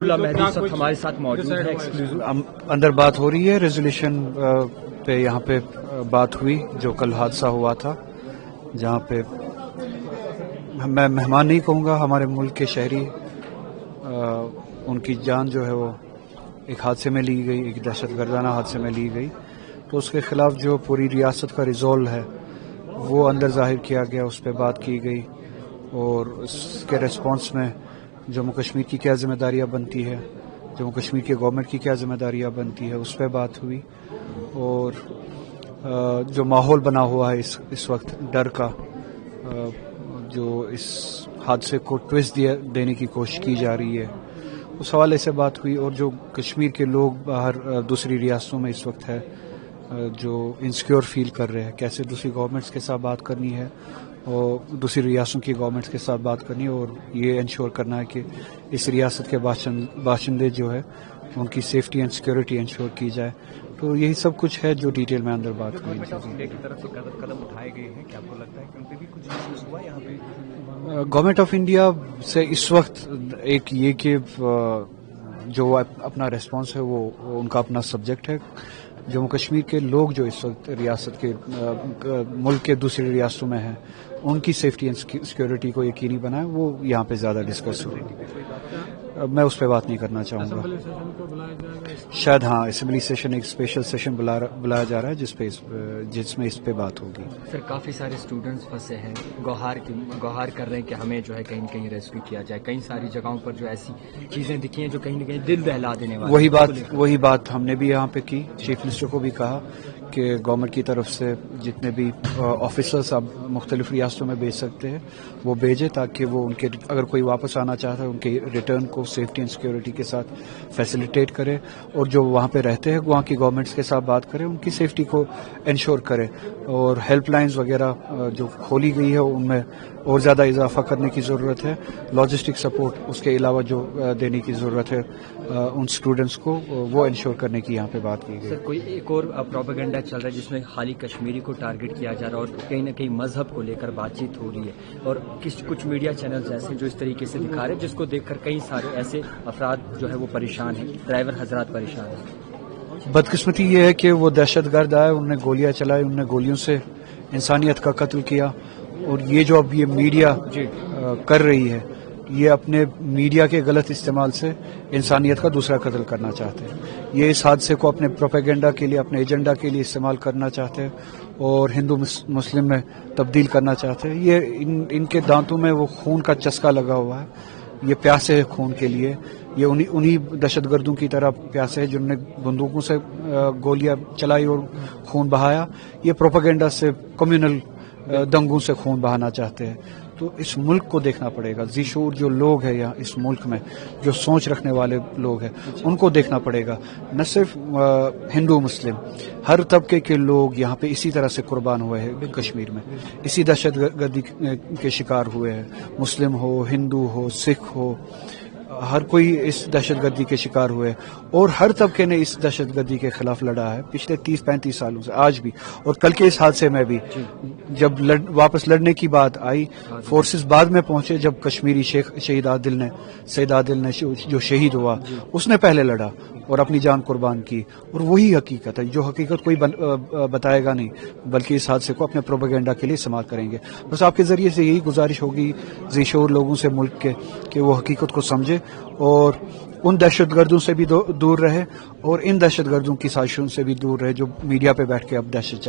مہدی اس وقت ہمارے ساتھ موجود ہے ایکسکلوزیو. اندر بات ہو رہی ہے ریزولیوشن پہ. یہاں پہ بات ہوئی جو کل حادثہ ہوا تھا جہاں پہ میں مہمان نہیں کہوں گا، ہمارے ملک کے شہری ان کی جان جو ہے وہ ایک حادثے میں لی گئی، ایک دہشت گردانہ حادثے میں لی گئی. تو اس کے خلاف جو پوری ریاست کا ریزولو ہے وہ اندر ظاہر کیا گیا، اس پہ بات کی گئی اور اس کے ریسپانس میں جموں کشمیر کی کیا ذمہ داریاں بنتی ہے، جموں کشمیر کی گورنمنٹ کی کیا ذمہ داریاں بنتی ہے، اس پہ بات ہوئی. اور جو ماحول بنا ہوا ہے اس وقت ڈر کا، جو اس حادثے کو ٹویسٹ دینے کی کوشش کی جا رہی ہے، اس حوالے سے بات ہوئی. اور جو کشمیر کے لوگ باہر دوسری ریاستوں میں اس وقت ہے جو انسیکیور فیل کر رہے ہیں، کیسے دوسری گورنمنٹس کے ساتھ بات کرنی ہے اور دوسری ریاستوں کی گورنمنٹس کے ساتھ بات کرنی ہے اور یہ انشور کرنا ہے کہ اس ریاست کے باشندے جو ہے ان کی سیفٹی اینڈ سیکورٹی انشور کی جائے. تو یہی سب کچھ ہے جو ڈیٹیل میں اندر بات ہوئی. گورنمنٹ آف انڈیا سے اس وقت ایک یہ کہ جو اپنا ریسپانس ہے وہ ان کا اپنا سبجیکٹ ہے. جموں کشمیر کے لوگ جو اس وقت ریاست کے ملک کے دوسری ریاستوں میں ہیں ان کی سیفٹی اینڈ سیکورٹی کو یقینی بنائے، وہ یہاں پہ زیادہ ڈسکس ہو. میں اس پہ بات نہیں کرنا چاہوں گا. شاید ہاں اسمبلی سیشن ایک اسپیشل سیشن بلایا جا رہا ہے جس میں اس پہ بات ہوگی. سر کافی سارے اسٹوڈنٹس پھنسے ہیں، گوہار کر رہے ہیں کہ ہمیں جو ہے کہیں نہ کہیں ریسکیو کیا جائے. کئی ساری جگہوں پر جو ایسی چیزیں دکھی ہیں جو کہیں نہ کہیں دل دہلا دینے والی. وہی بات ہم نے بھی یہاں پہ کی. چیف منسٹر کو بھی کہا کہ گورنمنٹ کی طرف سے جتنے بھی آفیسرس آپ مختلف ریاستوں میں بھیج سکتے ہیں وہ بھیجے تاکہ وہ ان کے اگر کوئی واپس آنا چاہتا ہے ان کے ریٹرن کو سیفٹی اینڈ سیکورٹی کے ساتھ فیسیلیٹیٹ کرے، اور جو وہاں پہ رہتے ہیں وہاں کی گورنمنٹس کے ساتھ بات کرے، ان کی سیفٹی کو انشور کرے. اور ہیلپ لائنز وغیرہ جو کھولی گئی ہے ان میں اور زیادہ اضافہ کرنے کی ضرورت ہے. لاجسٹک سپورٹ اس کے علاوہ جو دینے کی ضرورت ہے ان اسٹوڈنٹس کو وہ انشور کرنے کی یہاں پہ بات کی گئی. سر کوئی ایک اور پروپیگنڈا چل رہا ہے جس میں خالی کشمیری کو ٹارگٹ کیا جا رہا ہے اور کہیں نہ کہیں مذہب کو لے کر بات چیت ہو رہی ہے، اور کچھ میڈیا چینلز ایسے جو اس طریقے سے دکھا رہے ہیں جس کو دیکھ کر کئی سارے ایسے افراد جو ہے وہ پریشان ہیں، ڈرائیور حضرات پریشان ہیں. بدقسمتی یہ ہے کہ وہ دہشت گرد آئے، انہوں نے گولیاں چلائی، انہوں نے گولیوں سے انسانیت کا قتل کیا. اور یہ جو اب یہ میڈیا کر رہی ہے یہ اپنے میڈیا کے غلط استعمال سے انسانیت کا دوسرا قتل کرنا چاہتے ہیں. یہ اس حادثے کو اپنے پروپیگنڈا کے لیے، اپنے ایجنڈا کے لیے استعمال کرنا چاہتے ہیں اور ہندو مسلم میں تبدیل کرنا چاہتے ہیں. یہ ان کے دانتوں میں وہ خون کا چسکا لگا ہوا ہے، یہ پیاسے ہے خون کے لیے. یہ انہی دہشت گردوں کی طرح پیاسے ہیں جنہوں نے بندوقوں سے گولیاں چلائی اور خون بہایا. یہ پروپیگنڈا سے کمیونل دنگوں سے خون بہانا چاہتے ہیں. تو اس ملک کو دیکھنا پڑے گا. ذی شعور جو لوگ ہیں یہاں اس ملک میں، جو سوچ رکھنے والے لوگ ہیں، ان کو دیکھنا پڑے گا. نہ صرف ہندو مسلم، ہر طبقے کے لوگ یہاں پہ اسی طرح سے قربان ہوئے ہیں کشمیر میں، اسی دہشت گردی کے شکار ہوئے ہیں. مسلم ہو، ہندو ہو، سکھ ہو، ہر کوئی اس دہشت گردی کے شکار ہوئے اور ہر طبقے نے اس دہشت گردی کے خلاف لڑا ہے پچھلے 30-35 سالوں سے. آج بھی اور کل کے اس حادثے میں بھی جب واپس لڑنے کی بات آئی، فورسز بعد میں پہنچے. جب کشمیری سید عادل نے جو شہید ہوا اس نے پہلے لڑا اور اپنی جان قربان کی. اور وہی حقیقت ہے جو حقیقت کوئی بتائے گا نہیں بلکہ اس حادثے کو اپنے پروپیگنڈا کے لیے استعمال کریں گے. بس آپ کے ذریعے سے یہی گزارش ہوگی ذی شعور لوگوں سے ملک کے کہ وہ حقیقت کو سمجھے اور ان دہشت گردوں سے بھی دور رہے اور ان دہشت گردوں کی سازشوں سے بھی دور رہے جو میڈیا پہ بیٹھ کے اب دہشت